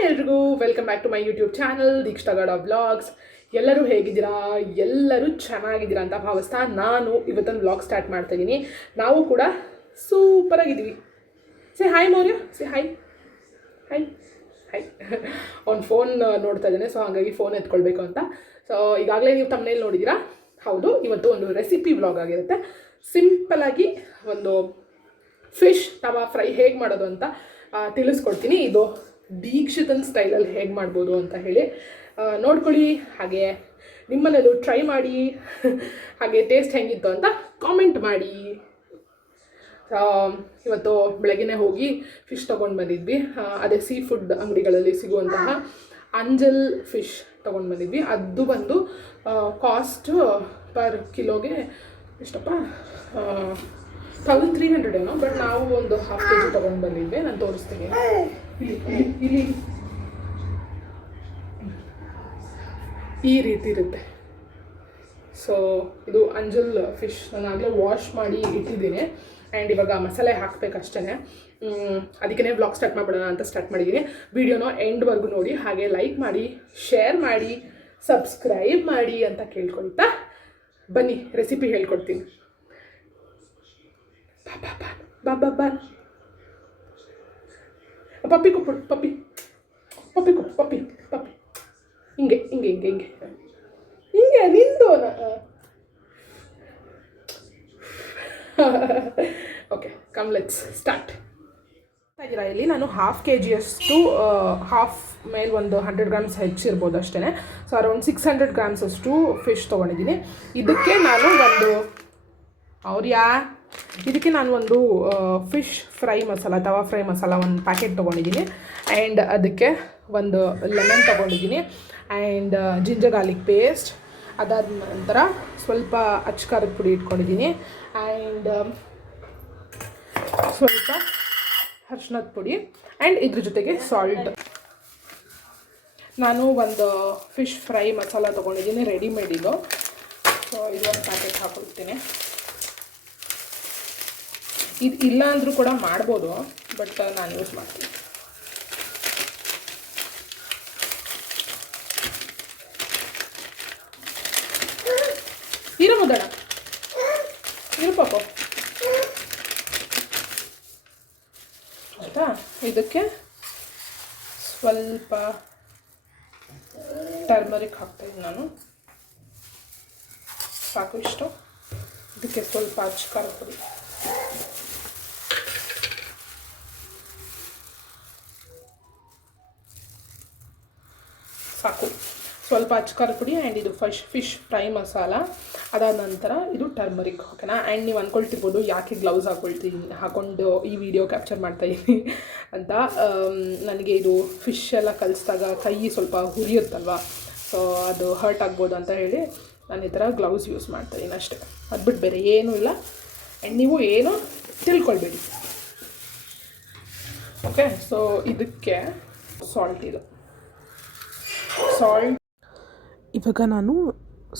Hi ಎಲ್ರಿಗೂ welcome back to my YouTube channel Deekshitha Gowda vlogs. ಎಲ್ಲರೂ ಹೇಗಿದ್ದೀರಾ? ಎಲ್ಲರೂ ಚೆನ್ನಾಗಿದ್ದೀರಾ ಅಂತ ಭಾವಿಸ್ತಾ ನಾನು ಇವತ್ತೊಂದು ವ್ಲಾಗ್ ಸ್ಟಾರ್ಟ್ ಮಾಡ್ತಾ ಇದ್ದೀನಿ. ನಾವು ಕೂಡ ಸೂಪರಾಗಿದ್ದೀವಿ. Say hi Maurya, say hi hi hi. ಅವ್ನು ಫೋನ್ ನೋಡ್ತಾ ಇದ್ದಾನೆ, ಸೊ ಹಾಗಾಗಿ ಫೋನ್ ಎತ್ಕೊಳ್ಬೇಕು ಅಂತ. ಸೊ ಈಗಾಗಲೇ ನೀವು ತಮ್ಮನೇಲಿ ನೋಡಿದ್ದೀರಾ. ಹೌದು, ಇವತ್ತು ಒಂದು ರೆಸಿಪಿ ವ್ಲಾಗ್ ಆಗಿರುತ್ತೆ. ಸಿಂಪಲಾಗಿ ಒಂದು ಫಿಶ್ ತವಾ ಫ್ರೈ ಹೇಗೆ ಮಾಡೋದು ಅಂತ ತಿಳಿಸ್ಕೊಡ್ತೀನಿ. ಇದು ದೀಕ್ಷಿತನ ಸ್ಟೈಲಲ್ಲಿ ಹೇಗೆ ಮಾಡ್ಬೋದು ಅಂತ ಹೇಳಿ ನೋಡ್ಕೊಳ್ಳಿ. ಹಾಗೆ ನಿಮ್ಮನೇಲೂ ಟ್ರೈ ಮಾಡಿ, ಹಾಗೆ ಟೇಸ್ಟ್ ಹೆಂಗಿತ್ತು ಅಂತ ಕಾಮೆಂಟ್ ಮಾಡಿ. ಇವತ್ತು ಬೆಳಗ್ಗೆನೇ ಹೋಗಿ ಫಿಶ್ ತೊಗೊಂಡು ಬಂದಿದ್ವಿ. ಅದೇ ಸೀ ಫುಡ್ ಅಂಗಡಿಗಳಲ್ಲಿ ಸಿಗುವಂತಹ ಅಂಜಲ್ ಫಿಶ್ ತೊಗೊಂಡು ಬಂದಿದ್ವಿ. ಅದು ಬಂದು ಕಾಸ್ಟ್ ಪರ್ ಕಿಲೋಗೆ ಎಷ್ಟಪ್ಪ 1300 ಏನೋ. ಬಟ್ ನಾವು ಒಂದು 1/2 kg ತೊಗೊಂಡು ಬಂದಿದ್ವಿ. ನಾನು ತೋರಿಸ್ತೀನಿ. ಇಲ್ಲಿ ಈ ರೀತಿ ಇರುತ್ತೆ. ಸೊ ಇದು ಅಂಜಲ್ ಫಿಶ್ ನಾನು ಆಗಲೇ ವಾಶ್ ಮಾಡಿ ಇಟ್ಟಿದ್ದೀನಿ. ಆ್ಯಂಡ್ ಇವಾಗ ಮಸಾಲೆ ಹಾಕಬೇಕಷ್ಟೇ. ಅದಕ್ಕೇ ವ್ಲಾಗ್ ಸ್ಟಾರ್ಟ್ ಮಾಡಿಬಿಡೋಣ ಅಂತ ಸ್ಟಾರ್ಟ್ ಮಾಡಿದ್ದೀನಿ. ವಿಡಿಯೋನ ಎಂಡ್ವರೆಗೂ ನೋಡಿ, ಹಾಗೆ ಲೈಕ್ ಮಾಡಿ, ಶೇರ್ ಮಾಡಿ, ಸಬ್ಸ್ಕ್ರೈಬ್ ಮಾಡಿ ಅಂತ ಕೇಳ್ಕೊಳ್ತಾ ಬನ್ನಿ ರೆಸಿಪಿ ಹೇಳ್ಕೊಡ್ತೀನಿ. ಬಾ ಬಾ ಬಾ. ಪಪ್ಪಿ ಕೊಟ್ಬಿಡು, ಪಪ್ಪಿ ಪಪ್ಪಿ ಕೊಟ್ಟು, ಪಪ್ಪಿ ಪಪ್ಪಿ ಹಿಂಗೆ ಹಿಂಗೆ ಹಿಂಗೆ ಹಿಂಗೆ ಹಿಂಗೆ ನಿಂದೋನ. Okay, come let's start. ಇಲ್ಲಿ ನಾನು 1/2 kg ಅಷ್ಟು, ಹಾಫ್ ಮೇಲೆ ಒಂದು 100 ಗ್ರಾಮ್ಸ್ ಹೆಚ್ಚಿರ್ಬೋದು ಅಷ್ಟೇ. ಸೊ ಅರೌಂಡ್ 600 ಗ್ರಾಮ್ಸ್ ಅಷ್ಟು ಫಿಶ್ ತೊಗೊಂಡಿದ್ದೀನಿ. ಇದಕ್ಕೆ ನಾನು ಒಂದು ಫಿಶ್ ಫ್ರೈ ಮಸಾಲ, ತವಾ ಫ್ರೈ ಮಸಾಲ ಒಂದು ಪ್ಯಾಕೆಟ್ ತೊಗೊಂಡಿದ್ದೀನಿ. ಆ್ಯಂಡ್ ಅದಕ್ಕೆ ಒಂದು ಲೆಮನ್ ತೊಗೊಂಡಿದ್ದೀನಿ. ಆ್ಯಂಡ್ ಜಿಂಜರ್ ಗಾರ್ಲಿಕ್ ಪೇಸ್ಟ್, ಅದಾದ ನಂತರ ಸ್ವಲ್ಪ ಅಚ್ಕಾರದ ಪುಡಿ ಇಟ್ಕೊಂಡಿದ್ದೀನಿ. ಆ್ಯಂಡ್ ಸ್ವಲ್ಪ ಅರಿಶಿನದ ಪುಡಿ, ಆ್ಯಂಡ್ ಇದ್ರ ಜೊತೆಗೆ ಸಾಲ್ಟ್. ನಾನು ಒಂದು ಫಿಶ್ ಫ್ರೈ ಮಸಾಲ ತೊಗೊಂಡಿದ್ದೀನಿ, ರೆಡಿಮೇಡ್ ಇದು. ಸೊ ಇದೊಂದು ಪ್ಯಾಕೆಟ್ ಹಾಕೊಳ್ತೀನಿ. ಇದು ಇಲ್ಲ ಅಂದರೂ ಕೂಡ ಮಾಡ್ಬೋದು, ಬಟ್ ನಾನು ಯೂಸ್ ಮಾಡ್ತೀನಿ. ಇರು ಮುದಣ, ಇರು ಪಾಪ. ಆಯಿತಾ? ಇದಕ್ಕೆ ಸ್ವಲ್ಪ ಟರ್ಮರಿಕ್ ಹಾಕ್ತಾಯಿದ್ದೀನಿ ನಾನು, ಸಾಕು ಇಷ್ಟು. ಇದಕ್ಕೆ ಸ್ವಲ್ಪ ಅಚ್ಕಾರ ಪುಡಿ, ಸಾಕು. ಸ್ವಲ್ಪ ಅಚ್ಕಾರ ಪುಡಿ. ಆ್ಯಂಡ್ ಇದು ಫಿಶ್ ಫ್ರೈ ಮಸಾಲ. ಅದಾದ ನಂತರ ಇದು ಟರ್ಮರಿಕ್, ಓಕೆನಾ? ಆ್ಯಂಡ್ ನೀವು ಅಂದ್ಕೊಳ್ತಿರ್ಬೋದು ಯಾಕೆ ಗ್ಲೌಸ್ ಹಾಕ್ಕೊಂಡು ಈ ವಿಡಿಯೋ ಕ್ಯಾಪ್ಚರ್ ಮಾಡ್ತಾಯಿದ್ದೀನಿ ಅಂತ. ನನಗೆ ಇದು ಫಿಶ್ ಎಲ್ಲ ಕಲಿಸಿದಾಗ ಕೈ ಸ್ವಲ್ಪ ಹುರಿಯುತ್ತಲ್ವ, ಸೊ ಅದು ಹರ್ಟ್ ಆಗ್ಬೋದು ಅಂತ ಹೇಳಿ ನಾನು ಈ ಥರ ಗ್ಲೌಸ್ ಯೂಸ್ ಮಾಡ್ತಾಯಿದ್ದೀನಿ ಅಷ್ಟೇ. ಅದು ಬಿಟ್ಟು ಬೇರೆ ಏನೂ ಇಲ್ಲ. ಆ್ಯಂಡ್ ನೀವು ಏನು ತಿಳ್ಕೊಳ್ಬೇಡಿ, ಓಕೆ? ಸೊ ಇದಕ್ಕೆ ಸಾಲ್ಟ್, ಇದು ಸಾಲ್ಟ್. ಇವಾಗ ನಾನು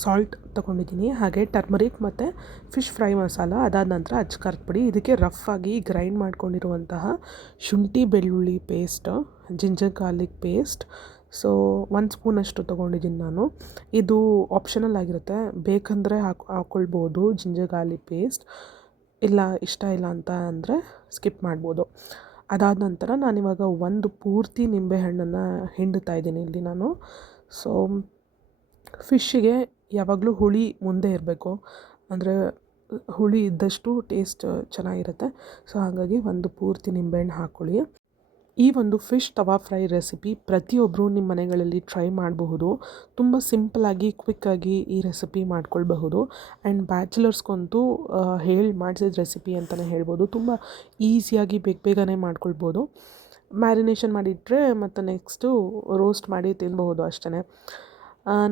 ಸಾಲ್ಟ್ ತೊಗೊಂಡಿದ್ದೀನಿ, ಹಾಗೆ ಟರ್ಮರಿಕ್ ಮತ್ತು ಫಿಶ್ ಫ್ರೈ ಮಸಾಲ, ಅದಾದ ನಂತರ ಅಚ್ಕಾರದ ಪುಡಿ. ಇದಕ್ಕೆ ರಫ್ ಆಗಿ ಗ್ರೈಂಡ್ ಮಾಡ್ಕೊಂಡಿರುವಂತಹ ಶುಂಠಿ ಬೆಳ್ಳುಳ್ಳಿ paste, ginger garlic paste. So 1 ಸ್ಪೂನಷ್ಟು ತೊಗೊಂಡಿದ್ದೀನಿ ನಾನು. ಇದು ಆಪ್ಷನಲ್ ಆಗಿರುತ್ತೆ, ಬೇಕಂದರೆ ಹಾಕ್ಕೊಳ್ಬೋದು ಜಿಂಜರ್ ಗಾರ್ಲಿಕ್ ಪೇಸ್ಟ್. ಇಲ್ಲ, ಇಷ್ಟ ಇಲ್ಲ ಅಂತ ಅಂದರೆ ಸ್ಕಿಪ್ ಮಾಡ್ಬೋದು. ಅದಾದ ನಂತರ ನಾನಿವಾಗ ಒಂದು ಪೂರ್ತಿ ನಿಂಬೆಹಣ್ಣನ್ನು ಹಿಂಡ್ತಾ ಇದ್ದೀನಿ ಇಲ್ಲಿ ನಾನು. ಸೊ ಫಿಶ್ಶಿಗೆ ಯಾವಾಗಲೂ ಹುಳಿ ಮುಂದೆ ಇರಬೇಕು, ಅಂದರೆ ಹುಳಿ ಇದ್ದಷ್ಟು ಟೇಸ್ಟ್ ಚೆನ್ನಾಗಿರುತ್ತೆ. ಸೊ ಹಾಗಾಗಿ ಒಂದು ಪೂರ್ತಿ ನಿಂಬೆಹಣ್ಣು ಹಾಕ್ಕೊಳ್ಳಿ. ಈ ಒಂದು ಫಿಶ್ ತವಾ ಫ್ರೈ ರೆಸಿಪಿ ಪ್ರತಿಯೊಬ್ಬರು ನಿಮ್ಮ ಮನೆಗಳಲ್ಲಿ ಟ್ರೈ ಮಾಡಬಹುದು. ತುಂಬ ಸಿಂಪಲಾಗಿ, ಕ್ವಿಕ್ಕಾಗಿ ಈ ರೆಸಿಪಿ ಮಾಡ್ಕೊಳ್ಬಹುದು. ಆ್ಯಂಡ್ ಬ್ಯಾಚುಲರ್ಸ್ಗಂತೂ ಮಾಡಿಸಿದ ರೆಸಿಪಿ ಅಂತಲೇ ಹೇಳ್ಬೋದು. ತುಂಬ ಈಸಿಯಾಗಿ ಬೇಗನೆ ಮಾಡ್ಕೊಳ್ಬೋದು. ಮ್ಯಾರಿನೇಷನ್ ಮಾಡಿಟ್ರೆ ಮತ್ತು ನೆಕ್ಸ್ಟು ರೋಸ್ಟ್ ಮಾಡಿ ತಿನ್ಬಹುದು ಅಷ್ಟೇ.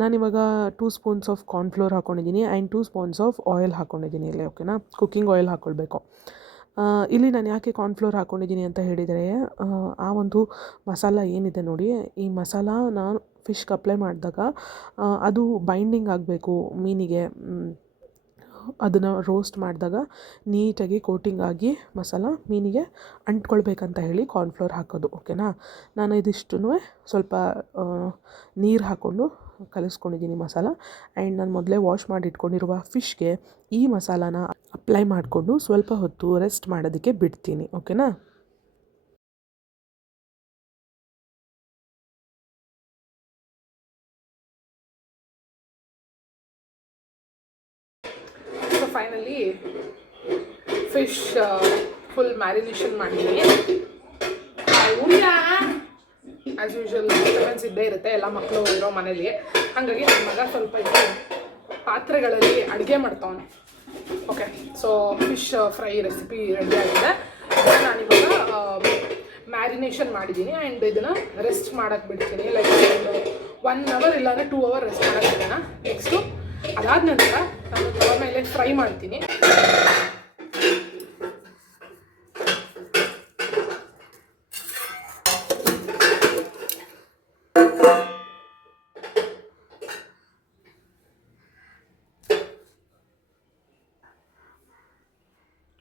ನಾನಿವಾಗ 2 ಸ್ಪೂನ್ಸ್ ಆಫ್ ಕಾರ್ನ್ಫ್ಲೋರ್ ಹಾಕ್ಕೊಂಡಿದ್ದೀನಿ. ಆ್ಯಂಡ್ 2 ಸ್ಪೂನ್ಸ್ ಆಫ್ ಆಯಿಲ್ ಹಾಕ್ಕೊಂಡಿದ್ದೀನಿ ಇಲ್ಲಿ, ಓಕೆನಾ? ಕುಕ್ಕಿಂಗ್ ಆಯಿಲ್ ಹಾಕ್ಕೊಳ್ಬೇಕು. ಇಲ್ಲಿ ನಾನು ಯಾಕೆ ಕಾರ್ನ್ಫ್ಲೋರ್ ಹಾಕ್ಕೊಂಡಿದ್ದೀನಿ ಅಂತ ಹೇಳಿದರೆ, ಆ ಒಂದು ಮಸಾಲ ಏನಿದೆ ನೋಡಿ, ಈ ಮಸಾಲ ನಾನು ಫಿಶ್ಗೆ ಅಪ್ಲೈ ಮಾಡಿದಾಗ ಅದು ಬೈಂಡಿಂಗ್ ಆಗಬೇಕು ಮೀನಿಗೆ, ಅದನ್ನು ರೋಸ್ಟ್ ಮಾಡಿದಾಗ ನೀಟಾಗಿ ಕೋಟಿಂಗ್ ಆಗಿ ಮಸಾಲ ಮೀನಿಗೆ ಅಂಟ್ಕೊಳ್ಬೇಕಂತ ಹೇಳಿ ಕಾರ್ನ್ಫ್ಲೋರ್ ಹಾಕೋದು. ಓಕೆನಾ, ನಾನು ಇದಿಷ್ಟೂ ಸ್ವಲ್ಪ ನೀರು ಹಾಕ್ಕೊಂಡು ಕಲಿಸ್ಕೊಂಡಿದ್ದೀನಿ ಮಸಾಲ. ಆ್ಯಂಡ್ ನಾನು ಮೊದಲೇ ವಾಶ್ ಮಾಡಿ ಇಟ್ಕೊಂಡಿರುವ ಫಿಶ್ಗೆ ಈ ಮಸಾಲಾನ ಅಪ್ಲೈ ಮಾಡಿಕೊಂಡು ಸ್ವಲ್ಪ ಹೊತ್ತು ರೆಸ್ಟ್ ಮಾಡೋದಕ್ಕೆ ಬಿಡ್ತೀನಿ. ಓಕೆನಾ. So finally fish full marination ಮಾಡಿದ್ದೀನಿ. ಆ್ಯಸ್ ಯೂಶ್ವಲ್ ಡಿಸ್ಟರ್ಬೆನ್ಸ್ ಇದ್ದೇ ಇರುತ್ತೆ, ಎಲ್ಲ ಮಕ್ಕಳು ಇರೋ ಮನೇಲಿ. ಹಾಗಾಗಿ ನನ್ನ ಮಗ ಸ್ವಲ್ಪ ಇದು ಪಾತ್ರೆಗಳಲ್ಲಿ ಅಡುಗೆ ಮಾಡ್ತಾವನೆ. Okay, so fish fry recipe ready ಆಗಿದೆ. ನಾನಿವಾಗ ಮ್ಯಾರಿನೇಷನ್ ಮಾಡಿದ್ದೀನಿ ಆ್ಯಂಡ್ ಇದನ್ನು ರೆಸ್ಟ್ ಮಾಡೋಕ್ಕೆ ಬಿಡ್ತೀನಿ. ಲೈಕ್ 1 hour ಇಲ್ಲಾಂದರೆ 2 hour ರೆಸ್ಟ್ ಮಾಡೋಕ್ಕೆ ಬಿಡೋಣ. ನೆಕ್ಸ್ಟು ಅದಾದ ನಂತರ ನಾನು ತವ ಮೇಲೆ ಫ್ರೈ ಮಾಡ್ತೀನಿ.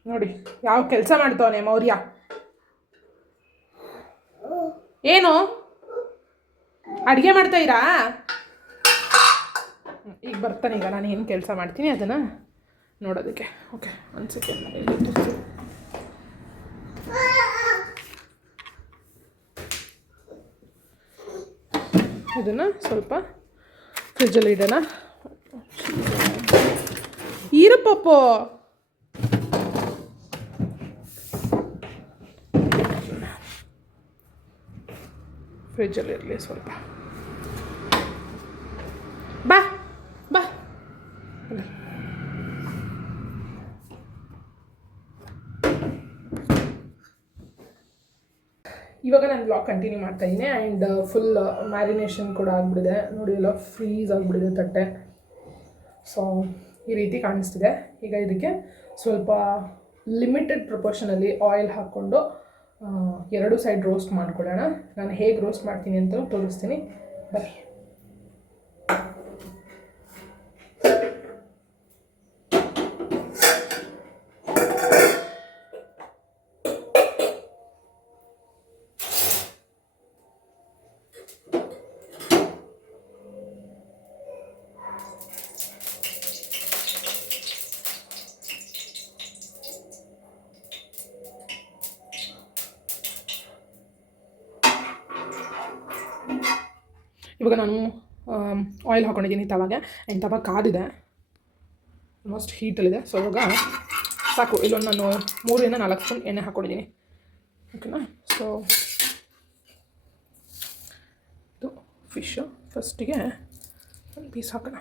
ನೋಡಿ ಯಾವ ಕೆಲಸ ಮಾಡ್ತಾವನೆ ಮೌರ್ಯ. ಏನು ಅಡುಗೆ ಮಾಡ್ತಾಯಿರಾ? ಈಗ ಬರ್ತಾನೆ. ಈಗ ನಾನು ಏನು ಕೆಲಸ ಮಾಡ್ತೀನಿ ಅದನ್ನು ನೋಡೋದಕ್ಕೆ. Okay, 1 second. ಇದನ್ನು ಸ್ವಲ್ಪ ಫ್ರಿಜ್ಜಲ್ಲಿ ಇಡೋಣ. ಈರಪ್ಪಪ್ಪೋ, ಫ್ರಿಜ್ಜಲ್ಲಿ ಇರಲಿ ಸ್ವಲ್ಪ. ಬಾ ಬಾ. ಇವಾಗ ನಾನು ಬ್ಲಾಗ್ ಕಂಟಿನ್ಯೂ ಮಾಡ್ತಾಯಿದ್ದೀನಿ. ಆ್ಯಂಡ್ ಫುಲ್ ಮ್ಯಾರಿನೇಷನ್ ಕೂಡ ಆಗಿಬಿಡಿದೆ. ನೋಡಿ, ಎಲ್ಲ ಫ್ರೀಸ್ ಆಗಿಬಿಡಿದೆ ತಟ್ಟೆ. ಸೊ ಈ ರೀತಿ ಕಾಣಿಸ್ತಿದೆ. ಈಗ ಇದಕ್ಕೆ ಸ್ವಲ್ಪ ಲಿಮಿಟೆಡ್ ಪ್ರಪೋರ್ಷನಲ್ಲಿ ಆಯಿಲ್ ಹಾಕ್ಕೊಂಡು 2 ಸೈಡ್ ರೋಸ್ಟ್ ಮಾಡ್ಕೊಳ್ಳೋಣ. ನಾನು ಹೇಗೆ ರೋಸ್ಟ್ ಮಾಡ್ತೀನಿ ಅಂತ ತೋರಿಸ್ತೀನಿ, ಬನ್ನಿ. ಇವಾಗ ನಾನು ಆಯಿಲ್ ಹಾಕ್ಕೊಂಡಿದ್ದೀನಿ ತವಾಗೆ. ಆ್ಯಂಡ್ ತವಾಗ ಕಾದಿದೆ, ಆಲ್ಮೋಸ್ಟ್ ಹೀಟಲ್ಲಿದೆ. ಸೊ ಇವಾಗ ಸಾಕು. ಇಲ್ಲೊಂದು ನಾನು 3 ಇಂದ 4 ಸ್ಪೂನ್ ಎಣ್ಣೆ ಹಾಕ್ಕೊಂಡಿದ್ದೀನಿ. ಓಕೆನಾ. ಸೊ ಇದು ಫಿಶ್ಶು. ಫಸ್ಟಿಗೆ ಒಂದು ಪೀಸ್ ಹಾಕೋಣ.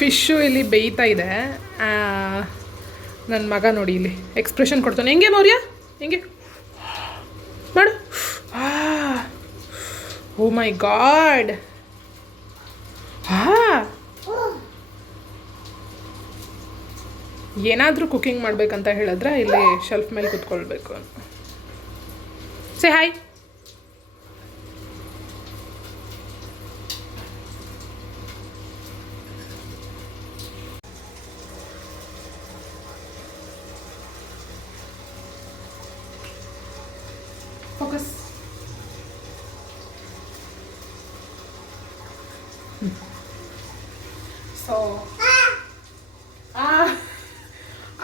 ಫಿಶ್ಶು ಇಲ್ಲಿ ಬೇಯ್ತಾ ಇದೆ. ನನ್ನ ಮಗ ನೋಡಿ ಇಲ್ಲಿ ಎಕ್ಸ್ಪ್ರೆಷನ್ ಕೊಡ್ತಾನೆ. ಹೆಂಗೆ ಮೌರ್ಯ, ಹೆಂಗೆ ಮಾಡು. ಓ ಮೈ ಗಾಡ್. ಏನಾದರೂ ಕುಕಿಂಗ್ ಮಾಡಬೇಕಂತ ಹೇಳಿದ್ರೆ ಇಲ್ಲಿ ಶೆಲ್ಫ್ ಮೇಲೆ ಕೂತ್ಕೊಳ್ಬೇಕು. Say hi. So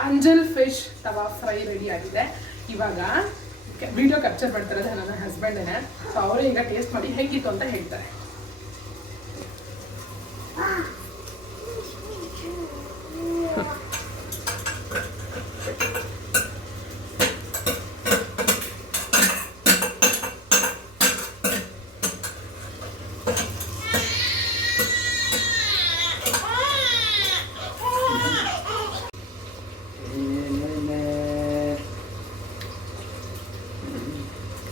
anjal fish tawa fry ready ಆಗಿದೆ. ಇವಾಗ ವಿಡಿಯೋ ಕ್ಯಾಪ್ಚರ್ ಮಾಡ್ತಾರೆ ನನ್ನ ಹಸ್ಬೆಂಡೇನೆ. ಸೊ ಅವರು ಈಗ ಟೇಸ್ಟ್ ಮಾಡಿ ಹೇಗಿತ್ತು ಅಂತ ಹೇಳ್ತಾರೆ.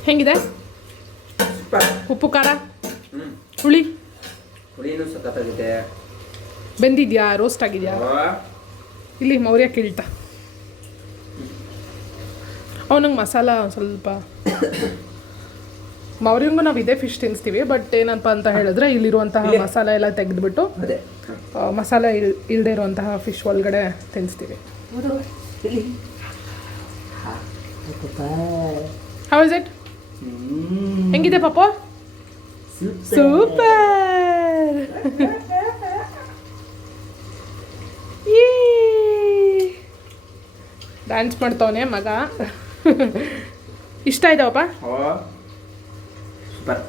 ಹೆಂಗಿದೆ? ಉಪ್ಪು ಖಾರ ಹುಳಿ ಹುಳಿನೂ ಸಖತ್ತಾಗಿದೆ. ಬೆಂದಿದ್ಯಾ? ರೋಸ್ಟ್ ಆಗಿದೆಯಾ? ಇಲ್ಲಿ ಮೌರ್ಯ ಕೀಳ್ತಾ ಅವನಿಗೆ ಮಸಾಲ ಸ್ವಲ್ಪ ಮೌರ್ಯಂಗೂ ನಾವು ಇದೇ ಫಿಶ್ ತಿನ್ನಿಸ್ತೀವಿ. ಬಟ್ ಏನಪ್ಪ ಅಂತ ಹೇಳಿದ್ರೆ ಇಲ್ಲಿರುವಂತಹ ಮಸಾಲ ಎಲ್ಲ ತೆಗೆದುಬಿಟ್ಟು ಮಸಾಲ ಇಲ್ಲದೆ ಇರುವಂತಹ ಫಿಶ್ ಒಳಗಡೆ ತಿನ್ನಿಸ್ತೀವಿ. How is it? ಹೆಂಗಿದೆ ಪಾಪ? ಸೂಪರ್. ಡ್ಯಾನ್ಸ್ ಮಾಡ್ತವನೆ ಮಗ. ಇಷ್ಟ ಆಯ್ತವಪ್ಪ? ಸೂಪರ್.